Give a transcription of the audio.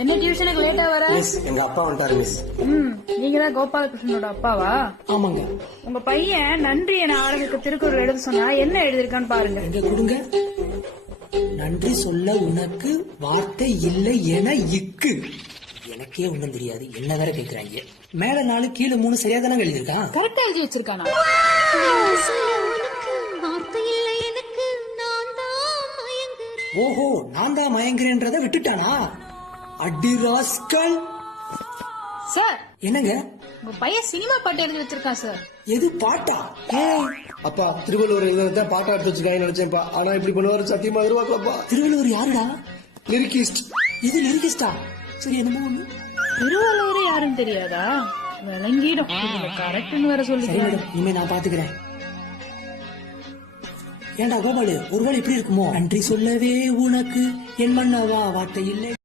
என்ன டியூஷனுக்கு லேட்டா வர? மிஸ் எங்க அப்பா வந்துட்டாரு மிஸ். நீங்க தான் கோபாலகிருஷ்ணனோட அப்பாவா? ஆமாங்க. உங்க பையன் நன்றி என ஆரம்பிக்க திருக்குறள் எழுத சொன்னா என்ன எழுதிருக்கான்னு பாருங்க. எங்க கொடுங்க. நன்றி சொல்ல உனக்கு வார்த்தை இல்லை என இக்கு. எனக்கே ஒண்ணும் தெரியாது, என்ன வேற கேக்குறாங்க. மேல 4 கீழே 3 சரியா தானே எழுதிருக்கான். கரெக்டா எழுதி வச்சிருக்கானா? ஓஹோ, நான் தான் மயங்குறேன்றத விட்டுட்டானா? அடி ராஸ்கல். சார் என்னங்க? உங்க பையன் சினிமா பாட்டு எழுதி வச்சிருக்கான் சார். எது பாட்டா? அப்பா திருவள்ளுவர் எழுதுறத பாட்டா எடுத்து வச்சிருக்காங்கன்னு நினைச்சேன்ப்பா. ஆனா இப்படி பண்ணுவாரு சத்தியமா எதிர்பார்க்கலப்பா. திருவள்ளுவர் யாருடா? லிரிக்கிஸ்ட். இது லிரிக்கிஸ்டா? சரி, என்னமோ ஒண்ணு. திருவள்ளுவரே யாரும் தெரியாதா? விளங்கிடும். கரெக்ட்னு வேற சொல்லி. இனிமே நான் பாத்துக்கிறேன். ஏண்டா கோபாலு, ஒருவேளை இப்படி இருக்குமோ? நன்றி சொல்லவே உனக்கு என் மன்னவா வார்த்தை இல்லை.